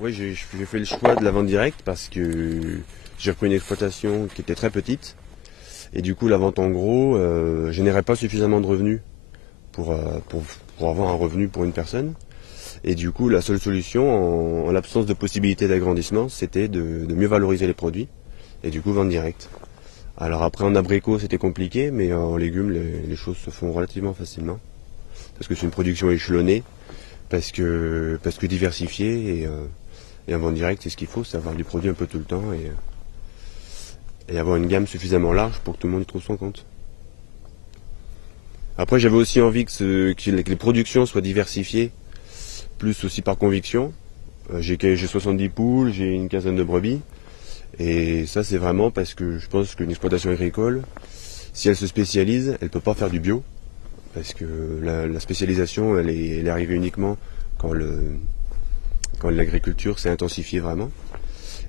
Oui, j'ai fait le choix de la vente directe parce que j'ai repris une exploitation qui était très petite. Et du coup, la vente en gros générait pas suffisamment de revenus pour, euh, pour, pour avoir un revenu pour une personne. Et du coup, la seule solution, en l'absence de possibilité d'agrandissement, c'était de mieux valoriser les produits et du coup vendre direct. Alors après, en abricot, c'était compliqué, mais en légumes, les choses se font relativement facilement. Parce que c'est une production échelonnée, parce que diversifiée, et en vente directe, c'est ce qu'il faut, c'est avoir du produit un peu tout le temps et avoir une gamme suffisamment large pour que tout le monde y trouve son compte. Après, j'avais aussi envie que les productions soient diversifiées, plus aussi par conviction. J'ai 70 poules, j'ai une quinzaine de brebis. Et ça, c'est vraiment parce que je pense qu'une exploitation agricole, si elle se spécialise, elle ne peut pas faire du bio. Parce que la spécialisation, elle est arrivée uniquement quand l'agriculture s'est intensifiée vraiment.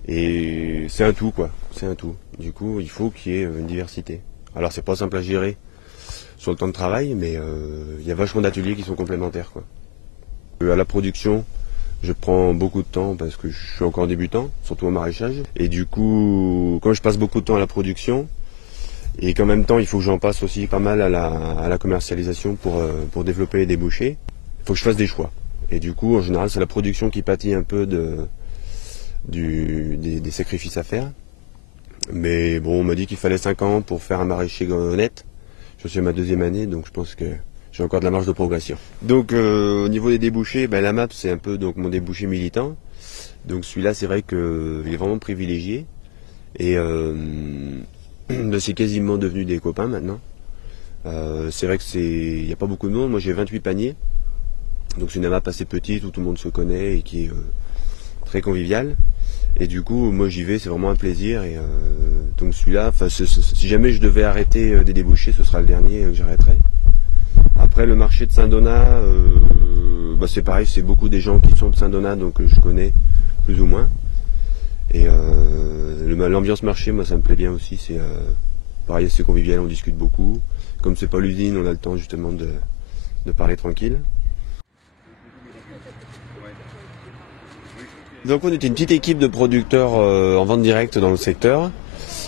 Et c'est un tout, quoi. C'est un tout. Du coup, il faut qu'il y ait une diversité. Alors, c'est pas simple à gérer sur le temps de travail, mais il y a vachement d'ateliers qui sont complémentaires, quoi. À la production, je prends beaucoup de temps parce que je suis encore débutant, surtout au maraîchage. Et du coup, quand je passe beaucoup de temps à la production, et qu'en même temps il faut que j'en passe aussi pas mal à la commercialisation pour développer les débouchés, il faut que je fasse des choix. Et du coup, en général, c'est la production qui pâtit un peu des sacrifices à faire. Mais bon, on m'a dit qu'il fallait 5 ans pour faire un maraîcher honnête. Je suis à ma 2e année, donc je pense que j'ai encore de la marge de progression. Donc au niveau des débouchés, la MAP c'est un peu donc mon débouché militant. Donc celui-là c'est vrai qu'il est vraiment privilégié. Et c'est quasiment devenu des copains maintenant. C'est vrai il n'y a pas beaucoup de monde. Moi j'ai 28 paniers. Donc c'est une MAP assez petite où tout le monde se connaît et qui est très conviviale. Et du coup, moi j'y vais, c'est vraiment un plaisir. Et donc celui-là, si jamais je devais arrêter des débouchés, ce sera le dernier que j'arrêterai. Après le marché de Saint-Donat, c'est pareil, c'est beaucoup des gens qui sont de Saint-Donat, donc je connais plus ou moins. Et l'ambiance marché, moi ça me plaît bien aussi, c'est pareil, assez convivial, on discute beaucoup. Comme c'est pas l'usine, on a le temps justement de parler tranquille. Donc on était une petite équipe de producteurs en vente directe dans le secteur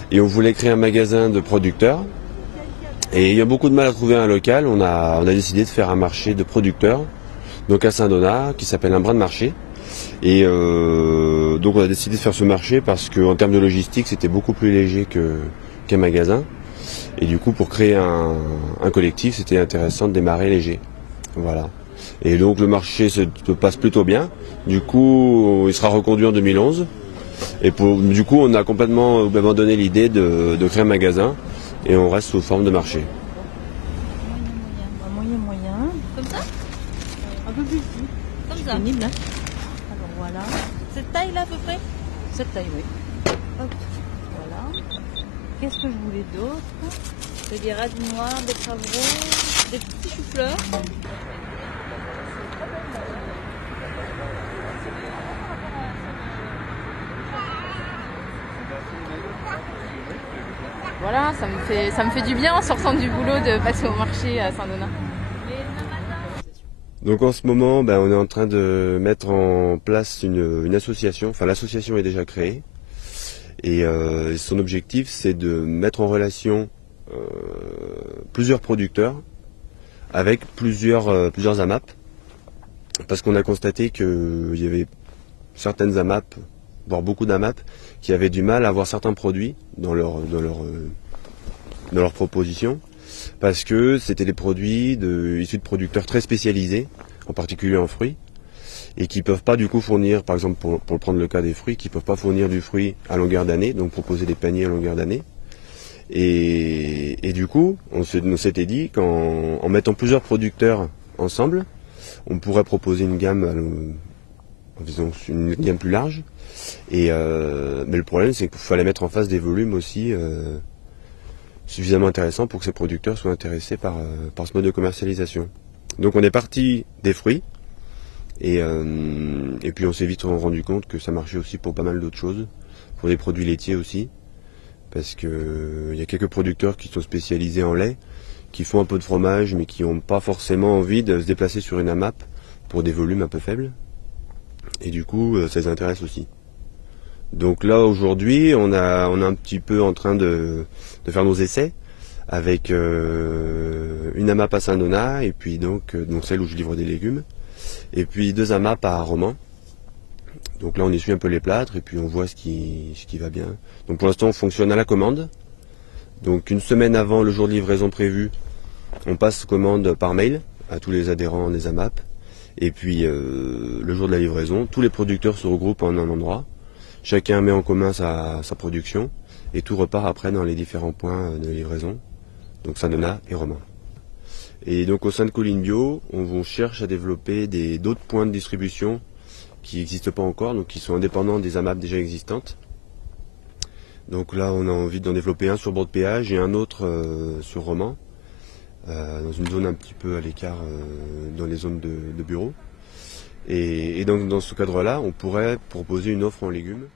et on voulait créer un magasin de producteurs. Et il y a beaucoup de mal à trouver un local, on a décidé de faire un marché de producteurs, donc à Saint-Donat, qui s'appelle un brin de marché. Et donc on a décidé de faire ce marché parce qu'en termes de logistique, c'était beaucoup plus léger qu'un magasin. Et du coup, pour créer un collectif, c'était intéressant de démarrer léger. Voilà. Et donc le marché se passe plutôt bien. Du coup, il sera reconduit en 2011. Et du coup, on a complètement abandonné l'idée de créer un magasin et on reste sous forme de marché. Moyen. Comme ça? Un peu plus petit. Comme ça. Disponible, hein. Alors voilà. Cette taille-là à peu près? Cette taille, oui. Hop. Voilà. Qu'est-ce que je voulais d'autre? Des radis noirs, des poivrons, des petits choux-fleurs. Voilà, ça me fait du bien en sortant du boulot de passer au marché à Saint-Donat. Donc en ce moment, on est en train de mettre en place une association. Enfin, l'association est déjà créée. Et son objectif, c'est de mettre en relation plusieurs producteurs avec plusieurs AMAP. Parce qu'on a constaté qu'il y avait certaines AMAP, voire beaucoup d'AMAP, qui avaient du mal à avoir certains produits dans leur proposition, parce que c'était des produits issus de producteurs très spécialisés, en particulier en fruits, et qui ne peuvent pas du coup fournir, par exemple pour prendre le cas des fruits, qui ne peuvent pas fournir du fruit à longueur d'année, donc proposer des paniers à longueur d'année. Et du coup, on s'était dit qu'en mettant plusieurs producteurs ensemble, on pourrait proposer une gamme, disons, une gamme plus large. Mais le problème, c'est qu'il fallait mettre en face des volumes aussi suffisamment intéressants pour que ces producteurs soient intéressés par ce mode de commercialisation. Donc on est parti des fruits, et puis on s'est vite rendu compte que ça marchait aussi pour pas mal d'autres choses, pour des produits laitiers aussi, parce que y a quelques producteurs qui sont spécialisés en lait, qui font un peu de fromage, mais qui n'ont pas forcément envie de se déplacer sur une AMAP pour des volumes un peu faibles. Et du coup, ça les intéresse aussi. Donc là, aujourd'hui, on est un petit peu en train de faire nos essais avec une AMAP à Saint-Donat et puis donc celle où je livre des légumes. Et puis 2 AMAP à Romans. Donc là, on essuie un peu les plâtres et puis on voit ce qui va bien. Donc pour l'instant, on fonctionne à la commande. Donc une semaine avant le jour de livraison prévu, on passe commande par mail à tous les adhérents des AMAP. Et puis le jour de la livraison, tous les producteurs se regroupent en un endroit. Chacun met en commun sa production et tout repart après dans les différents points de livraison. Donc Saint-Donat et Romans. Et donc au sein de Colline Bio, on cherche à développer d'autres points de distribution qui n'existent pas encore, donc qui sont indépendants des AMAP déjà existantes. Donc là, on a envie d'en développer un sur bord de péage et un autre sur Romans, dans une zone un petit peu à l'écart dans les zones de bureaux. Et donc dans ce cadre-là, on pourrait proposer une offre en légumes.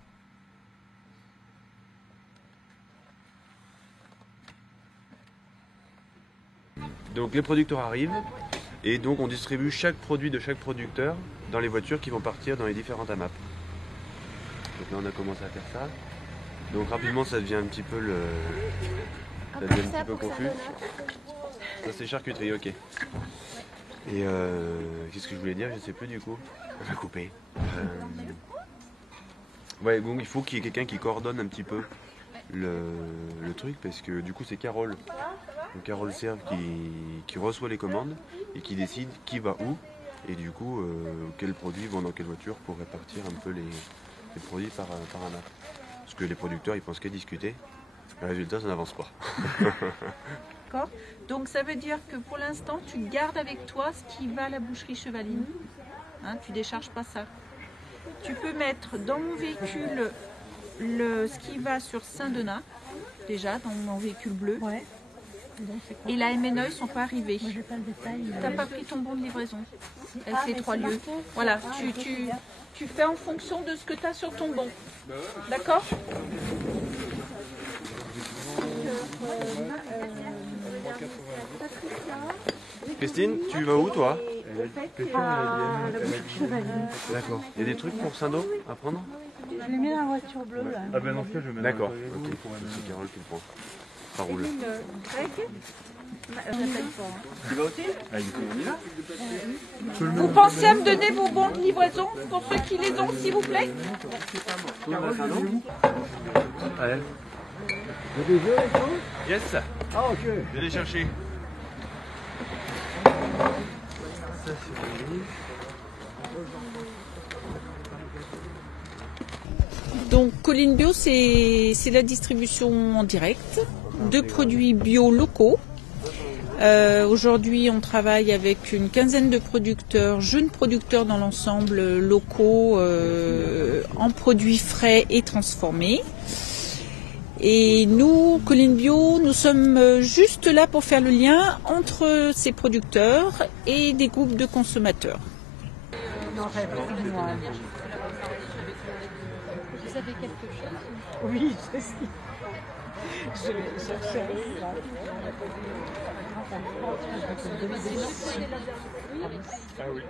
Donc les producteurs arrivent et donc on distribue chaque produit de chaque producteur dans les voitures qui vont partir dans les différentes AMAP. Donc là on a commencé à faire ça. Donc rapidement ça devient un petit peu confus. Ça c'est charcuterie, ok. Et qu'est-ce que je voulais dire? Je sais plus du coup. On va couper. Ouais, donc il faut qu'il y ait quelqu'un qui coordonne un petit peu le truc parce que du coup c'est Carole. Donc Carole Serve qui reçoit les commandes et qui décide qui va où et du coup quels produits vont dans quelle voiture pour répartir un peu les produits par AMAP. Parce que les producteurs ils pensent qu'à discuter, le résultat ça n'avance pas. D'accord. Donc ça veut dire que pour l'instant tu gardes avec toi ce qui va à la boucherie Chevaline. Hein, tu décharges pas ça. Tu peux mettre dans mon véhicule ce qui va sur Saint-Donat, déjà dans mon véhicule bleu. Ouais. Et la MNE, ils sont pas arrivés. Moi, j'ai pas le détail. T'as pas pris ton bon de livraison. Elle fait 3 lieux. Voilà, tu fais en fonction de ce que tu as sur ton bon. D'accord? Christine, tu vas où toi? D'accord. Il y a des trucs pour Saint-Do à prendre? Je l'ai mis dans la voiture bleue là. Ah ben dans ce cas je mets. D'accord, ok. C'est Carole qui le prend. Ça roule. Tu vas aussi? Ah, on y va. Vous pensez à me donner vos bons de livraison pour ceux qui les ont, s'il vous plaît? Allez. Yes. Ah ok. Je vais les chercher. Donc Colline Bio, c'est la distribution en direct de produits bio locaux. Aujourd'hui, on travaille avec une quinzaine de producteurs, jeunes producteurs dans l'ensemble, locaux, en produits frais et transformés. Et nous, Colline Bio, nous sommes juste là pour faire le lien entre ces producteurs et des groupes de consommateurs. Vous avez quelque chose? Oui, je sais. Je vais chercher Sinon, prenez la dernière. Ah oui.